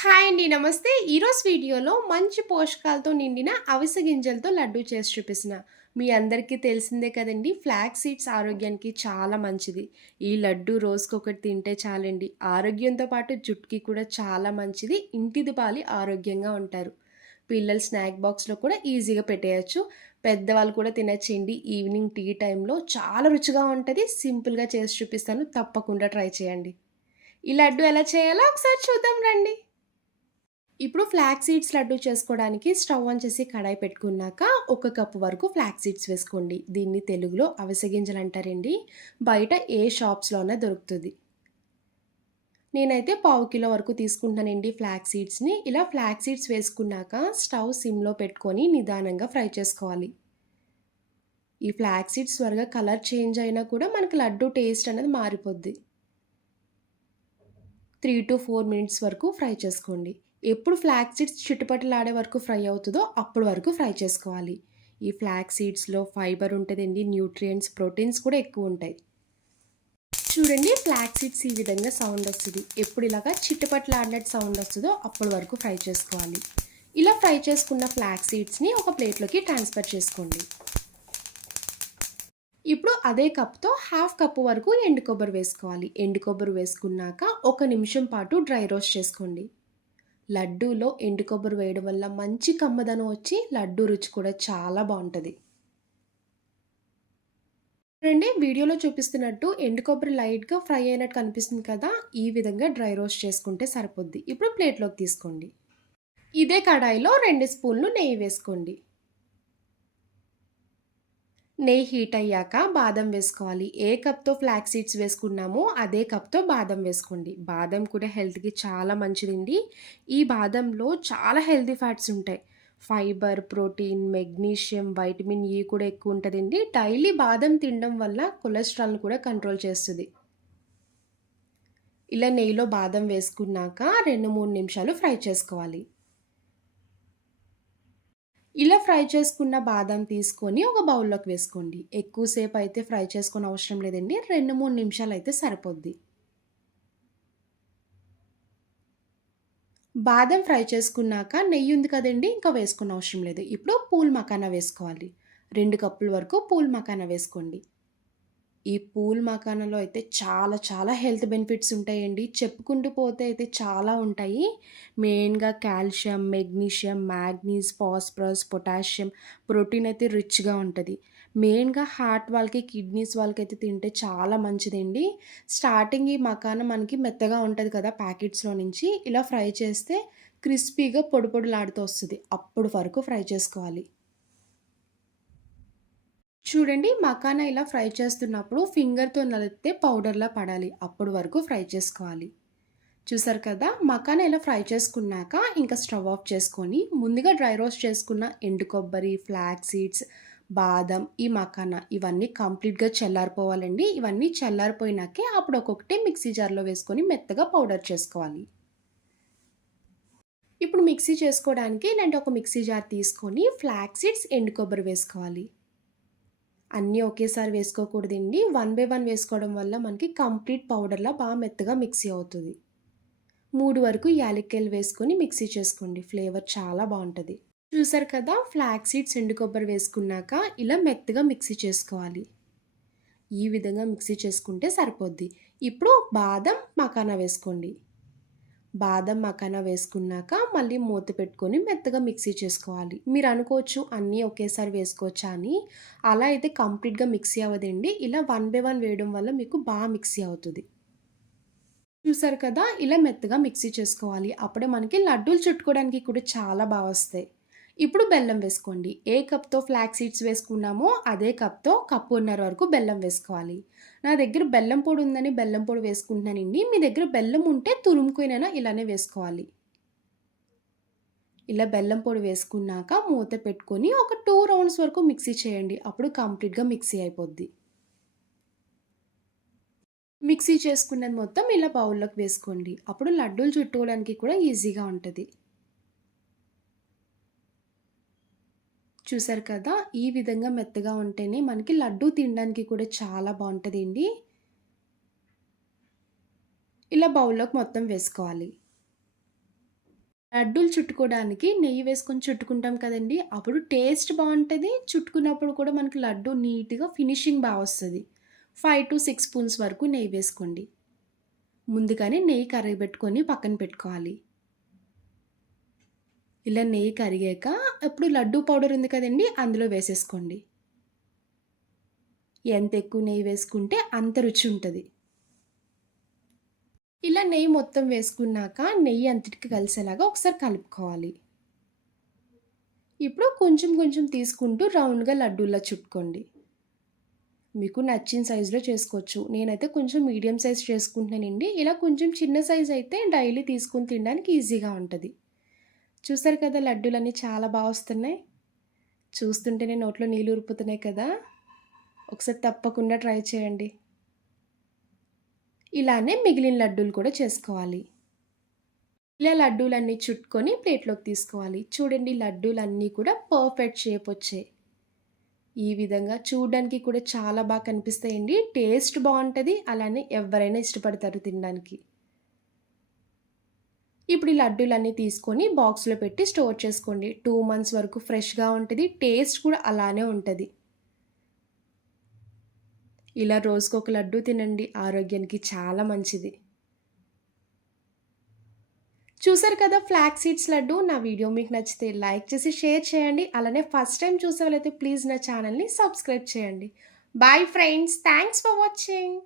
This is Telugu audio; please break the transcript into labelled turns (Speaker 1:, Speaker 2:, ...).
Speaker 1: హాయ్ అండి నమస్తే. ఈరోజు వీడియోలో మంచి పోషకాలతో నిండిన అవిసె గింజలతో లడ్డూ చేసి చూపిస్తున్న. మీ అందరికీ తెలిసిందే కదండి ఫ్లాక్ సీడ్స్ ఆరోగ్యానికి చాలా మంచిది. ఈ లడ్డు రోజుకొకటి తింటే చాలండి. ఆరోగ్యంతో పాటు జుట్టుకి కూడా చాలా మంచిది. ఇంటిది పాలి ఆరోగ్యంగా ఉంటారు. పిల్లలు స్నాక్ బాక్స్లో కూడా ఈజీగా పెట్టేయచ్చు. పెద్దవాళ్ళు కూడా తినచ్చండి ఈవినింగ్ టీ టైంలో చాలా రుచిగా ఉంటుంది. సింపుల్గా చేసి చూపిస్తాను. తప్పకుండా ట్రై చేయండి. ఈ లడ్డు ఎలా చేయాలో ఒకసారి చూద్దాం రండి. ఇప్పుడు ఫ్లాక్ సీడ్స్ లడ్డు చేసుకోవడానికి స్టవ్ ఆన్ చేసి కడాయి పెట్టుకున్నాక ఒక కప్పు వరకు ఫ్లాక్ సీడ్స్ వేసుకోండి. దీన్ని తెలుగులో అవిసె గింజలు అంటారండి. బయట ఏ షాప్స్లోనే దొరుకుతుంది. నేనైతే పావు కిలో వరకు తీసుకుంటానండి ఫ్లాక్ సీడ్స్ని ఇలా ఫ్లాక్ సీడ్స్ వేసుకున్నాక స్టవ్ సిమ్లో పెట్టుకొని నిదానంగా ఫ్రై చేసుకోవాలి. ఈ ఫ్లాక్ సీడ్స్ త్వరగా కలర్ చేంజ్ అయినా కూడా మనకి లడ్డు టేస్ట్ అనేది మారిపోద్ది. త్రీ టు ఫోర్ మినిట్స్ వరకు ఫ్రై చేసుకోండి. ఎప్పుడు ఫ్లాక్ సీడ్స్ చుట్టుపక్కలాడే వరకు ఫ్రై అవుతుందో అప్పుడు వరకు ఫ్రై చేసుకోవాలి. ఈ ఫ్లాక్ సీడ్స్లో ఫైబర్ ఉంటుందండి న్యూట్రియంట్స్ ప్రోటీన్స్ కూడా ఎక్కువ ఉంటాయి. చూడండి ఫ్లాక్ సీడ్స్ ఈ విధంగా సౌండ్ వస్తుంది. ఎప్పుడు ఇలాగా చిట్టుపట్ల ఆడినట్టు సౌండ్ వస్తుందో అప్పటి వరకు ఫ్రై చేసుకోవాలి. ఇలా ఫ్రై చేసుకున్న ఫ్లాక్ సీడ్స్ని ఒక ప్లేట్లోకి ట్రాన్స్ఫర్ చేసుకోండి. ఇప్పుడు అదే కప్తో హాఫ్ కప్పు వరకు ఎండు కొబ్బరి వేసుకోవాలి. ఎండు కొబ్బరి వేసుకున్నాక ఒక నిమిషం పాటు డ్రై రోస్ట్ చేసుకోండి. లడ్డూలో ఎండు కొబ్బరి వేయడం వల్ల మంచి కమ్మదనం వచ్చి లడ్డు రుచి కూడా చాలా బాగుంటుంది. రండి వీడియోలో చూపిస్తున్నట్టు ఎండు కొబ్బరి లైట్గా ఫ్రై అయినట్టు కనిపిస్తుంది కదా ఈ విధంగా డ్రై రోస్ట్ చేసుకుంటే సరిపోద్ది. ఇప్పుడు ప్లేట్లోకి తీసుకోండి. ఇదే కడాయిలో రెండు స్పూన్లు నెయ్యి వేసుకోండి. నెయ్యి హీట్ అయ్యాక బాదం వేసుకోవాలి. ఏ కప్తో ఫ్లాక్ సీడ్స్ వేసుకున్నామో అదే కప్తో బాదం వేసుకోండి. బాదం కూడా హెల్త్కి చాలా మంచిదండి. ఈ బాదంలో చాలా హెల్తీ ఫ్యాట్స్ ఉంటాయి. Fibre protein magnesium vitamin E కూడా ఎక్కువ ఉంటుందండి. డైలీ బాదం తినడం వల్ల కొలెస్ట్రాల్ని కూడా కంట్రోల్ చేస్తుంది. ఇలా నెయ్యిలో బాదం వేసుకున్నాక రెండు మూడు నిమిషాలు ఫ్రై చేసుకోవాలి. ఇలా ఫ్రై చేసుకున్న బాదం తీసుకొని ఒక బౌల్లోకి వేసుకోండి. ఎక్కువసేపు అయితే ఫ్రై చేసుకున్న అవసరం లేదండి. రెండు మూడు నిమిషాలు అయితే సరిపోద్ది. బాదం ఫ్రై చేసుకున్నాక నెయ్యి ఉంది కదండి ఇంకా వేసుకున్న అవసరం లేదు. ఇప్పుడు పూల్ మకానా వేసుకోవాలి. రెండు కప్పుల వరకు పూల్ మకానా వేసుకోండి. ఈ పూల్ మకానాలో అయితే చాలా చాలా హెల్త్ బెనిఫిట్స్ ఉంటాయండి. చెప్పుకుంటూ పోతే అయితే చాలా ఉంటాయి. మెయిన్గా calcium magnesium manganese phosphorus potassium protein అయితే రిచ్గా ఉంటుంది. మెయిన్గా హార్ట్ వాళ్ళకి కిడ్నీస్ వాళ్ళకి అయితే తింటే చాలా మంచిదండి. స్టార్టింగ్ ఈ మకాన మనకి మెత్తగా ఉంటుంది కదా ప్యాకెట్స్లో నుంచి. ఇలా ఫ్రై చేస్తే క్రిస్పీగా పొడి పొడిలాడుతూ వస్తుంది. అప్పుడు వరకు ఫ్రై చేసుకోవాలి. చూడండి మకానా ఇలా ఫ్రై చేస్తున్నప్పుడు ఫింగర్తో నలిపితే పౌడర్లా పడాలి. అప్పుడు వరకు ఫ్రై చేసుకోవాలి. చూసారు కదా మకాన ఇలా ఫ్రై చేసుకున్నాక ఇంకా స్టవ్ ఆఫ్ చేసుకొని ముందుగా డ్రై రోస్ట్ చేసుకున్న ఎండు కొబ్బరి ఫ్లాక్ సీడ్స్ బాదం ఈ మకానా ఇవన్నీ కంప్లీట్గా చల్లారిపోవాలండి. ఇవన్నీ చల్లారిపోయినాకే అప్పుడు ఒక్కొక్కటి మిక్సీ జార్లో వేసుకొని మెత్తగా పౌడర్ చేసుకోవాలి. ఇప్పుడు మిక్సీ చేసుకోవడానికి ఇలాంటి ఒక మిక్సీ జార్ తీసుకొని ఫ్లాక్ సీడ్స్ ఎండు కొబ్బరి వేసుకోవాలి. అన్నీ ఒకేసారి వేసుకోకూడదండి. వన్ బై వన్ వేసుకోవడం వల్ల మనకి కంప్లీట్ పౌడర్లా బాగా మెత్తగా మిక్సీ అవుతుంది. మూడు వరకు యాలక్కాయలు వేసుకొని మిక్సీ చేసుకోండి. ఫ్లేవర్ చాలా బాగుంటుంది. చూసారు కదా ఫ్లాక్ సీడ్స్ ఎండు కొబ్బరి వేసుకున్నాక ఇలా మెత్తగా మిక్సీ చేసుకోవాలి. ఈ విధంగా మిక్సీ చేసుకుంటే సరిపోద్ది. ఇప్పుడు బాదం మకానా వేసుకోండి. బాదం మకానా వేసుకున్నాక మళ్ళీ మూత పెట్టుకొని మెత్తగా మిక్సీ చేసుకోవాలి. మీరు అనుకోవచ్చు అన్నీ ఒకేసారి వేసుకోవచ్చా అని. అలా అయితే కంప్లీట్గా మిక్సీ అవ్వదండి. ఇలా వన్ బై వన్ వేయడం వల్ల మీకు బాగా మిక్సీ అవుతుంది. చూసారు కదా ఇలా మెత్తగా మిక్సీ చేసుకోవాలి. అప్పుడే మనకి లడ్డూలు చుట్టుకోవడానికి కూడా చాలా బాగా వస్తాయి. ఇప్పుడు బెల్లం వేసుకోండి. ఏ కప్తో ఫ్లాక్ సీడ్స్ వేసుకున్నామో అదే కప్తో కప్పున్నర వరకు బెల్లం వేసుకోవాలి. నా దగ్గర బెల్లం పొడి ఉందని బెల్లం పొడి వేసుకుంటున్నానండి. మీ దగ్గర బెల్లం ఉంటే తురుముకునైనా ఇలానే వేసుకోవాలి. ఇలా బెల్లం పొడి వేసుకున్నాక మూత పెట్టుకొని ఒక టూ రౌండ్స్ వరకు మిక్సీ చేయండి. అప్పుడు కంప్లీట్గా మిక్సీ అయిపోద్ది. మిక్సీ చేసుకున్నది మొత్తం ఇలా బౌల్లోకి వేసుకోండి. అప్పుడు లడ్డూలు చుట్టుకోవడానికి కూడా ఈజీగా ఉంటుంది. చూసారు కదా ఈ విధంగా మెత్తగా ఉంటేనే మనకి లడ్డు తినడానికి కూడా చాలా బాగుంటుందండి ఇలా బౌల్లోకి మొత్తం వేసుకోవాలి లడ్డూలు చుట్టుకోవడానికి నెయ్యి వేసుకొని చుట్టుకుంటాం కదండీ! అప్పుడు టేస్ట్ బాగుంటుంది చుట్టుకున్నప్పుడు కూడా మనకి లడ్డూ నీట్‌గా ఫినిషింగ్ బాగా వస్తుంది ఫైవ్ టు సిక్స్ స్పూన్స్ వరకు నెయ్యి వేసుకోండి. ముందుగానే నెయ్యి కరగబెట్టుకొని పక్కన పెట్టుకోవాలి. ఇలా నెయ్యి కరిగాక ఇప్పుడు లడ్డూ పౌడర్ ఉంది కదండి అందులో వేసేసుకోండి. ఎంత ఎక్కువ నెయ్యి వేసుకుంటే అంత రుచి ఉంటుంది ఇలా నెయ్యి మొత్తం వేసుకున్నాక నెయ్యి అంతటికి కలిసేలాగా ఒకసారి కలుపుకోవాలి. ఇప్పుడు కొంచెం కొంచెం తీసుకుంటూ రౌండ్‌గా లడ్డూలా చుట్టుకోండి. మీకు నచ్చిన సైజులో చేసుకోవచ్చు. నేనైతే కొంచెం మీడియం సైజ్ చేసుకుంటున్నానండి. ఇలా కొంచెం చిన్న సైజ్ అయితే డైలీ తీసుకొని తినడానికి ఈజీగా ఉంటుంది చూసారు కదా లడ్డూలన్నీ చాలా బాగా వస్తున్నాయి. చూస్తుంటేనే నోట్లో నీళ్ళు ఉరుపుతున్నాయి కదా! ఒకసారి తప్పకుండా ట్రై చేయండి. ఇలానే మిగిలిన లడ్డూలు కూడా చేసుకోవాలి. ఇలా లడ్డూలన్నీ చుట్టుకొని ప్లేట్‌లోకి తీసుకోవాలి. చూడండి లడ్డూలన్నీ కూడా పర్ఫెక్ట్ షేప్ వచ్చాయి. ఈ విధంగా చూడడానికి కూడా చాలా బాగా కనిపిస్తాయండి. టేస్ట్ బాగుంటుంది అలానే ఎవరైనా ఇష్టపడతారు తినడానికి. ఇప్పుడు ఈ లడ్డూలన్నీ తీసుకొని బాక్స్‌లో పెట్టి స్టోర్ చేసుకోండి. టూ మంత్స్ వరకు ఫ్రెష్‌గా ఉంటుంది టేస్ట్ కూడా అలానే ఉంటుంది ఇలా రోజుకొక లడ్డూ తినండి. ఆరోగ్యానికి చాలా మంచిది. చూసారు కదా ఫ్లాక్స్ సీడ్స్ లడ్డు. నా వీడియో మీకు నచ్చితే లైక్ చేసి షేర్ చేయండి. అలానే ఫస్ట్ టైం చూసే వాళ్ళైతే ప్లీజ్ నా ఛానల్‌ని సబ్స్క్రైబ్ చేయండి. Bye friends. Thanks for watching.